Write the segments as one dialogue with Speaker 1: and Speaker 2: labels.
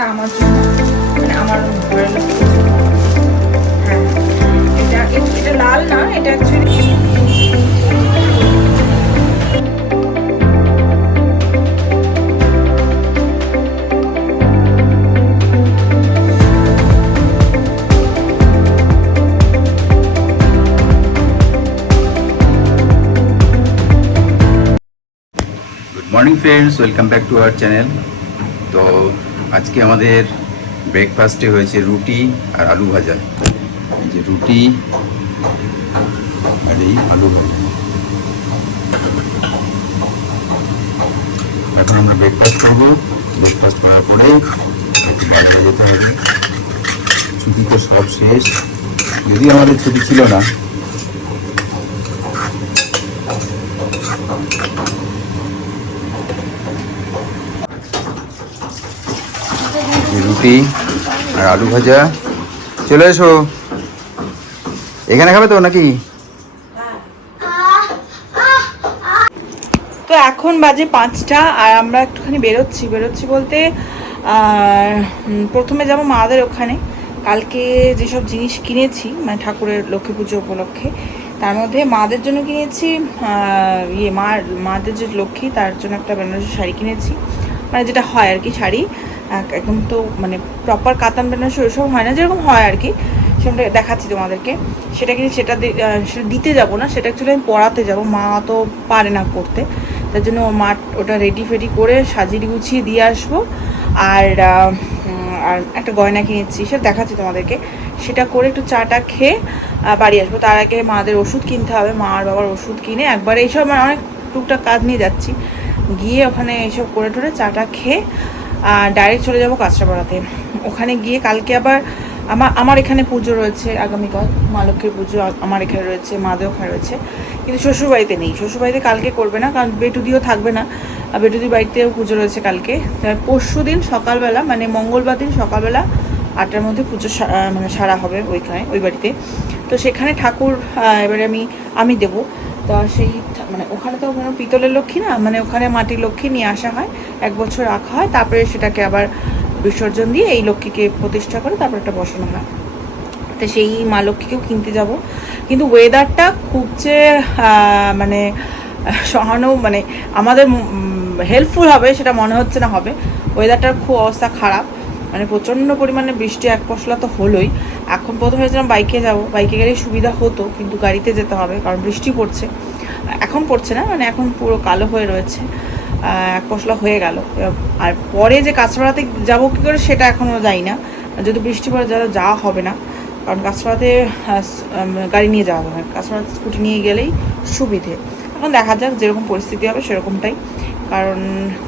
Speaker 1: এটা আমার জন্য মানে আমার হ্যাঁ এটা এটা লাল না, এটা actually
Speaker 2: morning friends welcome back to our channel তো আজকে আমাদের ব্রেকফাস্টে হয়েছে রুটি আর আলু ভাজা। এই যে রুটি আর এই আলু ভাজা। এখন আমরা ব্রেকফাস্ট করব। ব্রেকফাস্ট করার পরে একটু বাজারে যেতে হবে। ছুটি তো সব শেষ। যদি আমাদের ছুটি ছিল না রুটি আর আলু ভাজা। চলে এসো। এখানে খাবে তো নাকি?
Speaker 1: তো এখন বাজে পাঁচটা আর আমরা একটুখানি বেরোচ্ছি। বেরোচ্ছি বলতে প্রথমে যাব মাদের ওখানে। কালকে যেসব জিনিস কিনেছি মানে ঠাকুরের লক্ষ্মী পুজো উপলক্ষে, তার মধ্যে মাদের জন্য কিনেছি ইয়ে মার, মাদের যে লক্ষ্মী, তার জন্য একটা বেনারসি শাড়ি কিনেছি। মানে যেটা হয় আর কি শাড়ি। একদম তো মানে প্রপার কাতান বেনারসি ওইসব হয় না, যেরকম হয় আর কি, সেটা দেখাচ্ছি তোমাদেরকে। সেটা কিন্তু সেটা সেটা দিতে যাব না, সেটা অ্যাকচুয়ালি আমি পড়াতে যাব, মা তো পারে না করতে। তার জন্য মা ওটা রেডি ফেডি করে সাজিয়ে গুছিয়ে দিয়ে আসব। আর আর একটা গয়না কিনেছি, সেটা দেখাচ্ছি তোমাদেরকে। সেটা করে একটু চাটা খেয়ে বাড়ি আসব। তার আগে মাদের ওষুধ কিনতে হবে, মা আর বাবার ওষুধ কিনে একবারে এইসব মানে অনেক টুকটাক কাজ নিয়ে যাচ্ছি। গিয়ে ওখানে এইসব করে টোরে চাটা খেয়ে ডাইরেক্ট চলে যাব কাঁচরাপাড়াতে। ওখানে গিয়ে কালকে আবার আমার আমার এখানে পুজো রয়েছে আগামীকাল, মা লক্ষ্মীর পুজো আমার এখানে রয়েছে, মাদের ওখানে রয়েছে। কিন্তু শ্বশুরবাড়িতে নেই, শ্বশুরবাড়িতে কালকে করবে না, কারণ বেটুদিও থাকবে না। আর বেটুদি বাড়িতেও পুজো রয়েছে কালকে। পরশু দিন সকালবেলা মানে মঙ্গলবার দিন সকালবেলা আটটার মধ্যে পুজো মানে সারা হবে ওইখানে, ওই বাড়িতে। তো সেখানে ঠাকুর এবারে আমি আমি দেব। তো সেই মানে ওখানে তো কোনো পিতলের লক্ষ্মী না মানে ওখানে মাটির লক্ষ্মী নিয়ে আসা হয়, এক বছর রাখা হয়, তারপরে সেটাকে আবার বিসর্জন দিয়ে এই লক্ষ্মীকে প্রতিষ্ঠা করে তারপর একটা বসানো হয়। তো সেই মা লক্ষ্মীকেও কিনতে যাব। কিন্তু ওয়েদারটা খুব যে মানে সহানু মানে আমাদের হেল্পফুল হবে সেটা মনে হচ্ছে না হবে। ওয়েদারটার খুব অবস্থা খারাপ মানে প্রচণ্ড পরিমাণে বৃষ্টি এক পশলা তো হলোই। এখন প্রথমে ভেবেছিলাম বাইকে যাব বাইকে গেলেই সুবিধা হতো, কিন্তু গাড়িতে যেতে হবে, কারণ বৃষ্টি পড়ছে। এখন পড়ছে না মানে এখন পুরো কালো হয়ে রয়েছে। এক পশলা হয়ে গেল। আর পরে যে কাঁচড়াতে যাব কী করে সেটা এখনও যাই না। যদি বৃষ্টি পড়ে যারা যাওয়া হবে না। কারণ কাঁচড়াতে গাড়ি নিয়ে যাওয়া হবে। না স্কুটি নিয়ে গেলেই সুবিধে। এখন দেখা যাক যেরকম পরিস্থিতি হবে সেরকমটাই। কারণ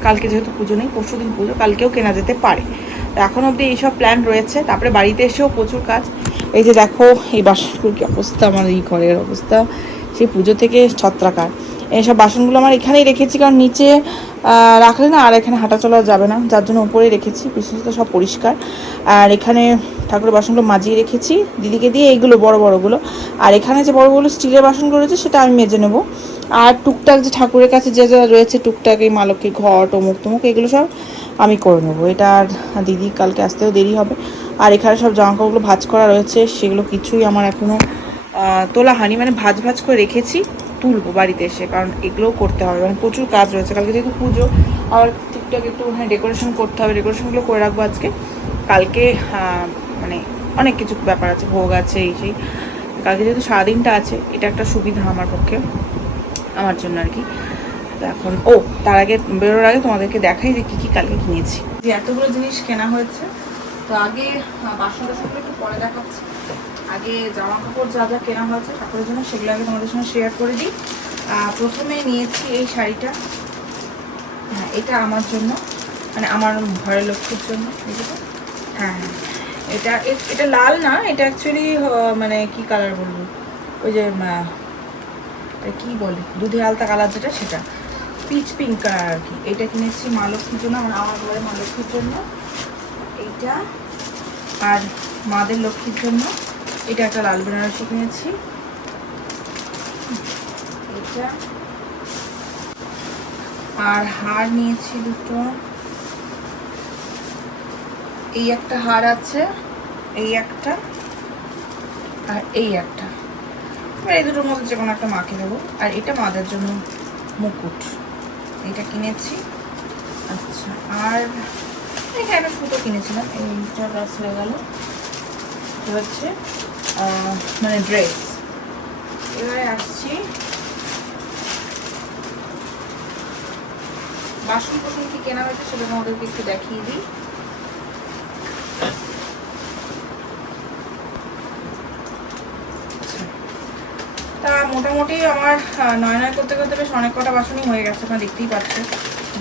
Speaker 1: কালকে যেহেতু পুজো নেই, পরশু দিন পুজো, কালকেও কেনা যেতে পারে। তো এখন অবধি এইসব প্ল্যান রয়েছে। তারপরে বাড়িতে এসেও প্রচুর কাজ। এই যে দেখো, এই বাসনগুলোর কি অবস্থা, আমার এই ঘরের অবস্থা। সেই পুজো থেকে ছত্রাকার। এইসব বাসনগুলো আমার এখানেই রেখেছি, কারণ নিচে রাখলে না আর এখানে হাঁটা চলা যাবে না। যার জন্য উপরেই রেখেছি, বিশেষত সব পরিষ্কার। আর এখানে ঠাকুরের বাসনগুলো মাজিয়ে রেখেছি, দিদিকে দিয়ে এইগুলো, বড় বড়গুলো। আর এখানে যে বড়গুলো স্টিলের বাসনগুলো রয়েছে সেটা আমি মেজে নেব। আর টুকটাক যে ঠাকুরের কাছে যে যা রয়েছে, টুকটাক এই মা লক্ষ্মীর ঘট, অমুক তমুক, এগুলো সব আমি করে নেব। এটা আর দিদি কালকে আসতেও দেরি হবে। আর এখানে সব জামা কাপড়গুলো ভাঁজ করা রয়েছে, সেগুলো কিছুই আমার এখনও তোলা হয়নি মানে ভাজ ভাজ করে রেখেছি, তুলবো বাড়িতে এসে, কারণ এগুলোও করতে হবে মানে প্রচুর কাজ রয়েছে। কালকে যেহেতু পুজো আর টুকটাক একটু হ্যাঁ ডেকোরেশন করতে হবে ডেকোরেশনগুলো করে রাখব আজকে। কালকে মানে অনেক কিছু ব্যাপার আছে, ভোগ আছে, এই সেই। কালকে যেহেতু সারাদিনটা আছে, এটা একটা সুবিধা আমার পক্ষে, আমার জন্য আর কি। এখন, ও, তার আগে বেরোর আগে তোমাদেরকে দেখাই যে কী কী কালকে কিনেছি। যে এতগুলো জিনিস কেনা হয়েছে, তো আগে বাসন টাসনগুলো একটু পরে দেখাচ্ছি। আগে জামা কাপড় যা যা কেনা হয়েছে ঠাকুরের জন্য সেগুলো আগে তোমাদের সঙ্গে শেয়ার করে দিই। প্রথমে নিয়েছি এই শাড়িটা। হ্যাঁ এটা আমার জন্য মানে আমার ঘরের লক্ষ্মীর জন্য হ্যাঁ হ্যাঁ এটা এটা লাল না, এটা অ্যাকচুয়ালি মানে কি কালার বলব? ওই যে কি বলে? দুধে আলতা কালার যেটা, সেটা। পিচ পিঙ্ক কালার আর কি। এটা কিনেছি মা লক্ষ্মীর জন্য মানে আমার ঘরে মা লক্ষ্মীর জন্য। এইটা, আর মাদের লক্ষ্মীর জন্য। এটা একটা লাল বেনারসি কিনেছি এটা। আর হার নিয়েছি দুটো। এই একটা হার আছে, এই একটা, আর এই একটা। এবার এই দুটোর মধ্যে যে কোনো একটা মাকে দেবো আর এটা মাদের জন্য মুকুট। এটা কিনেছি। আচ্ছা আর এখানে একটা সুতো কিনেছিলাম। এইটা ব্যাস হয়ে গেল। হচ্ছে মানে ড্রেস এবারে আসছি। বাসন কোসন কি কেনা হয়েছে সেটা তোমাদেরকে একটু দেখিয়ে দিই। তা মোটামুটি আমার নয় নয় করতে করতে বেশ অনেক কটা বাসনই হয়ে গেছে আপনারা দেখতেই পাচ্ছেন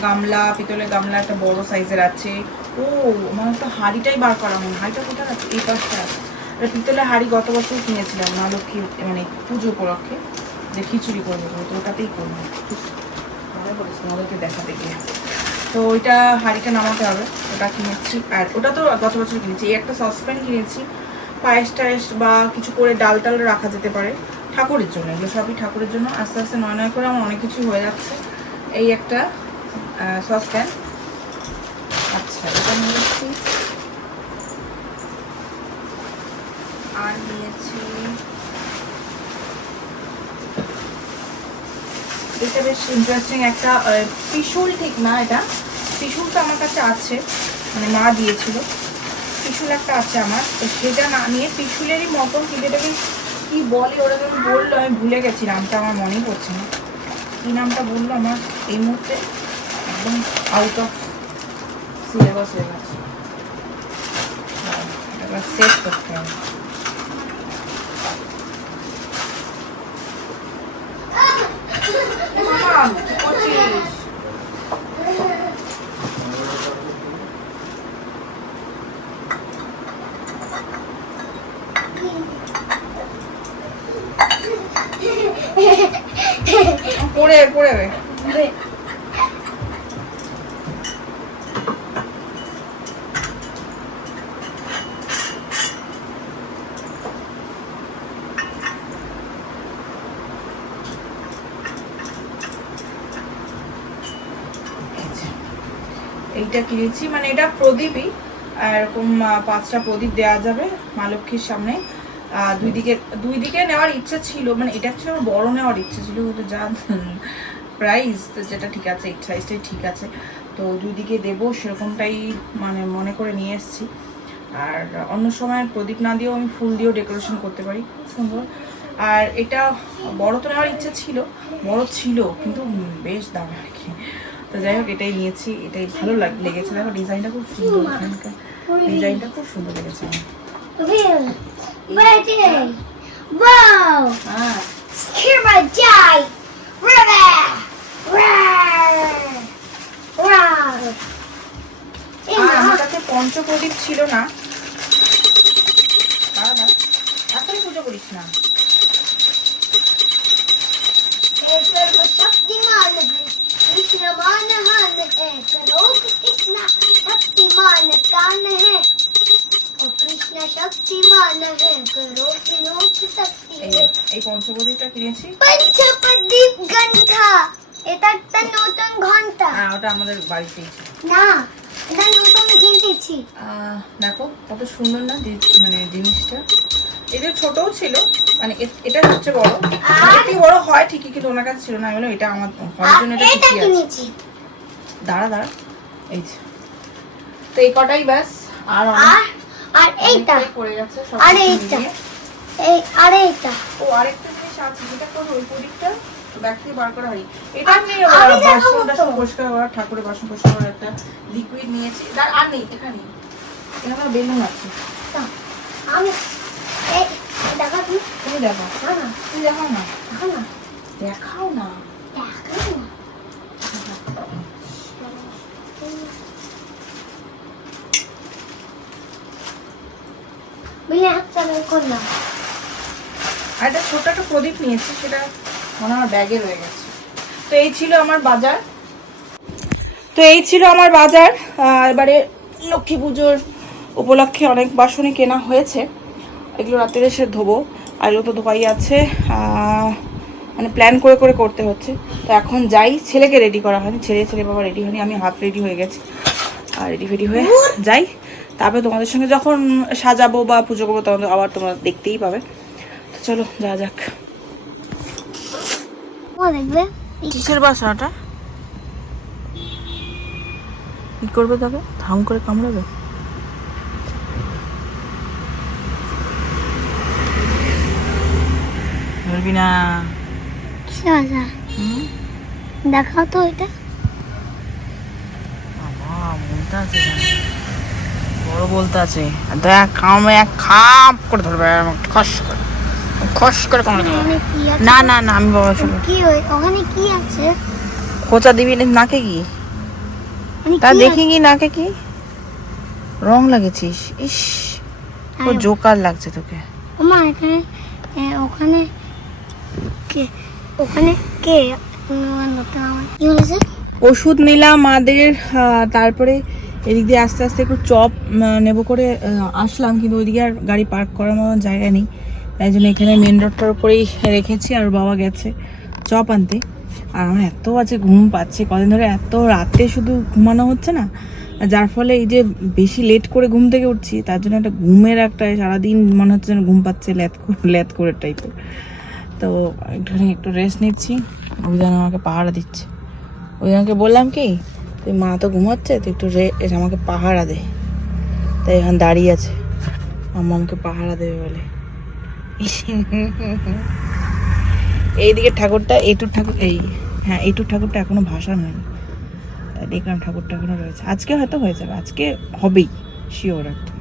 Speaker 1: গামলা, পিতলের গামলা একটা বড় সাইজের আছে। ও, আমার তো হাঁড়িটাই বার করা হয়নি। হাঁড়িটা কোথায় আছে? এই পাশটা আছে। এটা পিতলের হাঁড়ি গত বছর কিনেছিলাম, মা লক্ষ্মী মানে পুজো উপলক্ষে, যে খিচুড়ি করব, তো ওটাতেই করব। ভালো করেছি ওদেরকে দেখাতে গিয়ে। তো ওইটা হাঁড়িটা নামাতে হবে, ওটা কিনেছি। আর ওটা তো গত বছর কিনেছি, এই একটা সসপ্যান কিনেছি। পায়েস টায়েস বা কিছু করে ডাল টাল রাখা যেতে পারে, ঠাকুরের জন্য, এগুলো সবই ঠাকুরের জন্য। আস্তে আস্তে নয় নয় করে আমার অনেক কিছু হয়ে যাচ্ছে। এই একটা সসপ্যান। আচ্ছা এটা নিয়েছি নিয়েছি এটা বেশ ইন্টারেস্টিং একটা ত্রিশূল ঠিক না এটা? ত্রিশূলটা আমার কাছে আছে মানে মা দিয়েছিল। ত্রিশূল একটা আছে আমার, তো সেটা না নিয়ে ত্রিশূলেরই মতন কিন্তু এটাকে কি বলে, ওরা যখন বলল, আমি ভুলে গেছি, নামটা আমার মনেই পড়ছে না। কি নামটা বলল আমার এই মুহূর্তে? একদম আউট অফ সিলেবাস হয়ে গেছে সেট করতে হবে মামা, কি করছিস? পড়ে। এইটা কিনেছি মানে এটা প্রদীপই এরকম পাঁচটা প্রদীপ দেওয়া যাবে মা লক্ষ্মীর সামনে দুই দিকে দুই দিকে নেওয়ার ইচ্ছা ছিল মানে এটা ছিল আমার বড় নেওয়ার ইচ্ছা ছিল কিন্তু যা প্রাইস তো যেটা ঠিক আছে এই সাইজটাই ঠিক আছে। তো দুই দিকে দেবো সেরকমটাই মানে মনে করে নিয়ে এসেছি। আর অন্য সময় প্রদীপ না দিয়েও আমি ফুল দিয়েও ডেকোরেশন করতে পারি খুব সুন্দর। আর এটা বড় তো নেওয়ার ইচ্ছা ছিল বড় ছিল কিন্তু বেশ দাম আর কি। তো যাই হোক এটাই নিয়েছি এটাই ভালো লাগ লেগেছে। দেখো ডিজাইনটা খুব সুন্দর ডিজাইনটা খুব সুন্দর লেগেছে
Speaker 3: Birthday.
Speaker 1: হ্যাঁ
Speaker 3: die. River. Roar. Roar.
Speaker 1: আর আমার কাছে পঞ্চপ্রদীপ ছিল না ওটা আমাদের বাড়িতেই ছিল।
Speaker 3: না এটা নতুন কিনতেছি
Speaker 1: আহ, দেখো কত সুন্দর না মানে জিনিসটা। এটা ছোটও ছিল মানে এটা হচ্ছে বড়? একটু বড় হয় ঠিকই কিন্তু ওনার কাছে ছিল না আমি এটা আমার
Speaker 3: আর
Speaker 1: জন্য এটা
Speaker 3: এটা
Speaker 1: ঠিকই আছে।
Speaker 3: কিনেছি
Speaker 1: দাঁড়া দাঁড়া এই যে। তো এই কটাই ব্যাস আর
Speaker 3: আর আর এইটা।
Speaker 1: পড়ে গেছে সব
Speaker 3: আর এইটা। এই আর এইটা।
Speaker 1: ও আরেকটা জিনিস আছে যেটা কোন ওই প্রদীপটা? ব্যাগ থেকে বার করা হয় এটা
Speaker 3: আ-
Speaker 1: আমি
Speaker 3: আমি
Speaker 1: আহ,
Speaker 3: দেখাবো
Speaker 1: বাসন টাসন পরিষ্কার করা ঠাকুরের বাসন পরিষ্কার করার একটা লিকুইড নিয়েছি। আর নেই এখানে এখানে বেলুন আছে।
Speaker 3: আমি দেখা তুমি।
Speaker 1: তুমি দেখো
Speaker 3: না না।
Speaker 1: তুমি দেখাও না?
Speaker 3: দেখা না।
Speaker 1: দেখাও না?
Speaker 3: দেখা না। বিলে হাতটা বের করলাম
Speaker 1: আর একটা ছোট একটা প্রদীপ নিয়েছি সেটা ব্যাগে গেছে। তো এই ছিল আমার বাজার। তো এই ছিল আমার বাজার। এবারে লক্ষ্মী পুজোর উপলক্ষে অনেক বাসনই কেনা হয়েছে। এগুলো রাত্রে এসে ধোবো। আর তো ধোয়াই আছে। মানে প্ল্যান করে করে করতে হচ্ছে। তো এখন যাই। ছেলেকে রেডি করা হয়নি। ছেলে ছেলে বাবা রেডি হয়নি। আমি হাফ রেডি হয়ে গেছি। আর রেডি ফেডি হয়ে যাই। তারপরে তোমাদের সঙ্গে যখন সাজাবো বা পুজো করব, তখন আবার তোমরা দেখতেই পাবে। তো চলো যা যাক।
Speaker 3: দেখবে?
Speaker 1: কিসের বাসাটা কি করবে তবে? ধাম করে কামড়াবে? ধরবি না।
Speaker 3: দেখাও তো এটা
Speaker 1: বলতে আছে বড় বলতে আছে। দেখ কামে এক খাপ করে ধরবে খস করে। খস করে কামড়ে দেবে। না না না আমি বাবা শুধু
Speaker 3: কি ওখানে কি আছে?
Speaker 1: খোঁচা দিবি নাকে কি? তা দেখি কি নাকে কি? রং লাগেছিস ইস। ও জোকার লাগছে তোকে।
Speaker 3: ওমা এখানে ওখানে কে ওখানে কে? হয়েছে?
Speaker 1: ওষুধ নিলাম মাদের তারপরে এদিক দিয়ে আস্তে আস্তে একটু চপ নেব করে আসলাম কিন্তু ওইদিকে আর গাড়ি পার্ক করার মতো জায়গা নেই। তাই জন্য এখানে মেন রোডটার উপরেই রেখেছি, আর বাবা গেছে চপ আনতে। আর আমার এত আছে ঘুম পাচ্ছে, কদিন ধরে এত রাতে শুধু ঘুমানো হচ্ছে না। যার ফলে এই যে বেশি লেট করে ঘুম থেকে উঠছি, তার জন্য একটা ঘুমের একটা সারাদিন মনে হচ্ছে যেন ঘুম পাচ্ছে ল্যাত ল্যাত করে টাইপের তো একটুখানি একটু রেস্ট নিচ্ছি ওই অভিযান আমাকে পাহারা দিচ্ছে। ওইজনকে বললাম কি, তুই মা তো ঘুমাচ্ছে, তুই একটু রে, এসে আমাকে পাহারা দে। তাই এখন দাঁড়িয়ে আছে আমাকে পাহারা দেবে বলে। এইদিকে ঠাকুরটা এটুর ঠাকুর, এই হ্যাঁ এটুর ঠাকুরটা এখনও ভাষা নয় দেখলাম ঠাকুরটা এখনও রয়েছে। আজকে হয়তো হয়ে যাবে, আজকে হবেই শিওর একদম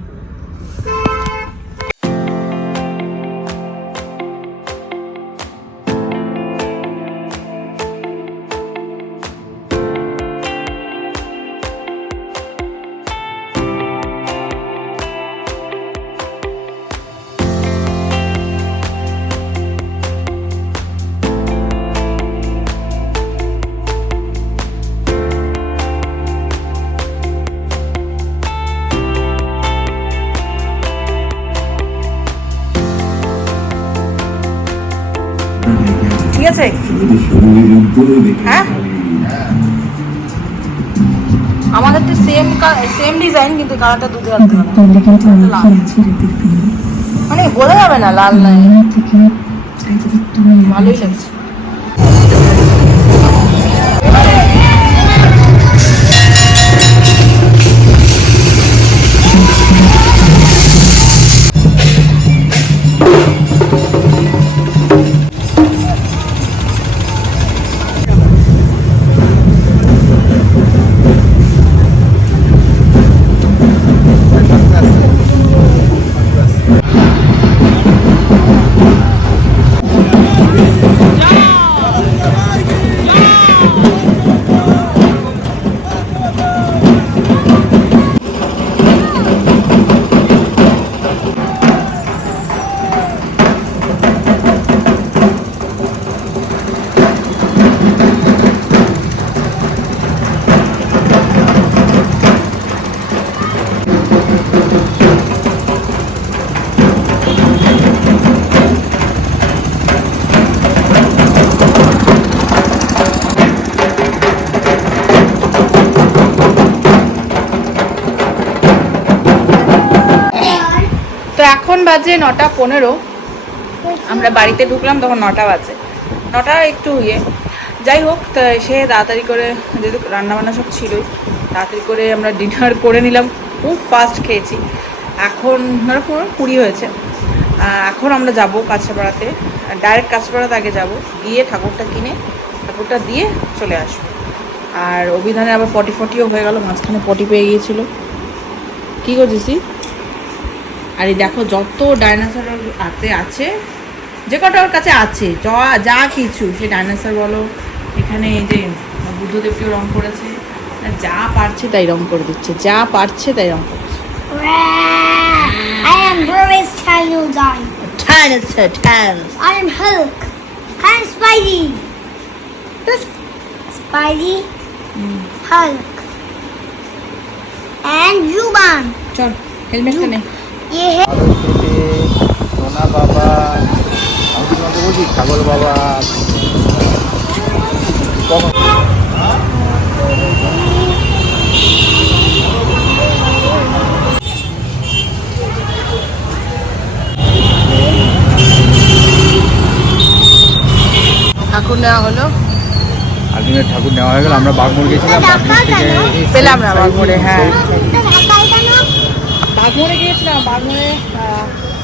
Speaker 1: হ্যাঁ? আমাদের তো সেম সেম ডিজাইন কিন্তু কালারটা দুটো আলাদা মানে বোঝা যাবে না লাল নাই।
Speaker 4: তুমি
Speaker 1: ভালোই লাগছে। বাজে নটা পনেরো। আমরা বাড়িতে ঢুকলাম, তখন নটা বাজে। নটা একটু ইয়ে। যাই হোক, তা সে তাড়াতাড়ি করে যেহেতু রান্নাবান্না সব ছিলই, তাড়াতাড়ি করে আমরা ডিনার করে নিলাম। খুব ফাস্ট খেয়েছি। এখন ধরো পুরো কুড়ি হয়েছে। এখন আমরা যাব কাছাপাড়াতে ডাইরেক্ট কাছাপাড়াতে আগে যাব। গিয়ে ঠাকুরটা কিনে ঠাকুরটা দিয়ে চলে আসব। আর অভিধানে আবার পটি ফটিও হয়ে গেল, মাঝখানে পটি পেয়ে গিয়েছিল। কী করছিস আর এই দেখো যত ডাইনোসর হাতে আছে যে কটা ওর কাছে আছে যা- যা কিছু সে ডাইনোসর বলো এখানে এই যে বুদ্ধদেবকেও রং করেছে যা পারছে তাই রং করে দিচ্ছে যা পারছে তাই রং করছে
Speaker 3: I am very tiny guy.
Speaker 1: Dinosaur dinosaur
Speaker 3: I am Hulk. I am Spidey. Spidey, Hulk, and Ruban.
Speaker 1: চল হেলমেটটা নে
Speaker 3: ये
Speaker 5: বাবা আমি বলছি ছাগল বাবা।
Speaker 1: ঠাকুর নেওয়া হলো।
Speaker 5: আলটিমেট ঠাকুর নেওয়া হয়ে গেল আমরা বাঘমোড় গেছিলাম
Speaker 1: পেলাম না বাঘমোড়ে হ্যাঁ।
Speaker 3: ঢাকায়
Speaker 1: গিয়েছিলাম বাগমোড়ে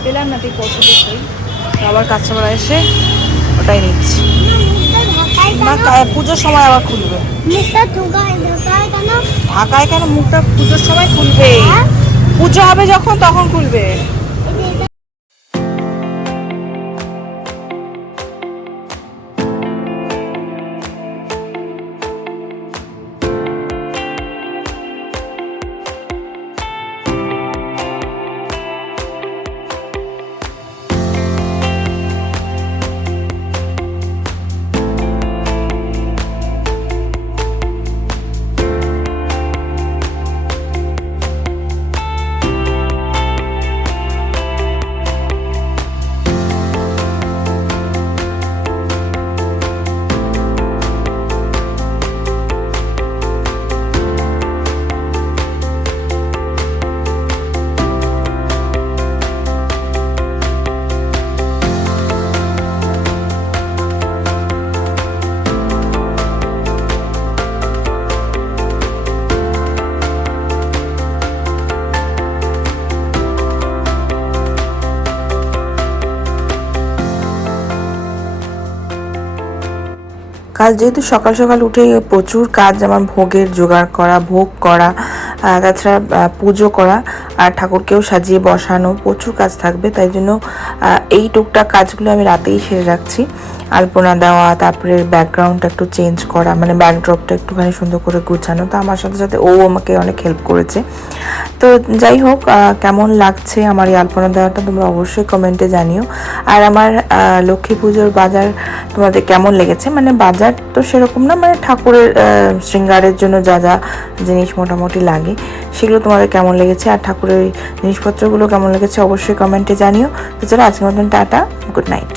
Speaker 1: পেলাম না ঠিক পছন্দ সেই আবার কাস্টমার এসে ওটাই নিচ্ছি। পুজোর সময় আবার খুলবে।
Speaker 3: ঢুকায় কেন?
Speaker 1: ঢাকায় কেন মুখটা পুজোর সময় খুলবে? পুজো হবে যখন তখন খুলবে। কাল যেহেতু সকাল সকাল উঠে প্রচুর কাজ, যেমন ভোগের জোগাড় করা, ভোগ করা তাছাড়া পুজো করা আর ঠাকুরকেও সাজিয়ে বসানো প্রচুর কাজ থাকবে। তাই জন্য এই টুকটাক কাজগুলো আমি রাতেই সেরে রাখছি। আলপনা দেওয়া, তারপরে ব্যাকগ্রাউন্ডটা একটু চেঞ্জ করা মানে ব্যাকড্রপটা একটুখানি সুন্দর করে গুছানো। তো আমার সাথে সাথে ও আমাকে অনেক হেল্প করেছে। তো যাই হোক কেমন লাগছে আমার এই আলপনা দেওয়াটা তোমরা অবশ্যই কমেন্টে জানিও। আর আমার লক্ষ্মী পুজোর বাজার তোমাদের কেমন লেগেছে? মানে বাজার তো সেরকম না মানে ঠাকুরের শৃঙ্গারের জন্য যা যা জিনিস মোটামুটি লাগে, সেগুলো তোমাদের কেমন লেগেছে? আর ঠাকুরের জিনিসপত্রগুলো কেমন লেগেছে? অবশ্যই কমেন্টে জানিও। তো চলো আজকের মতন টাটা গুড নাইট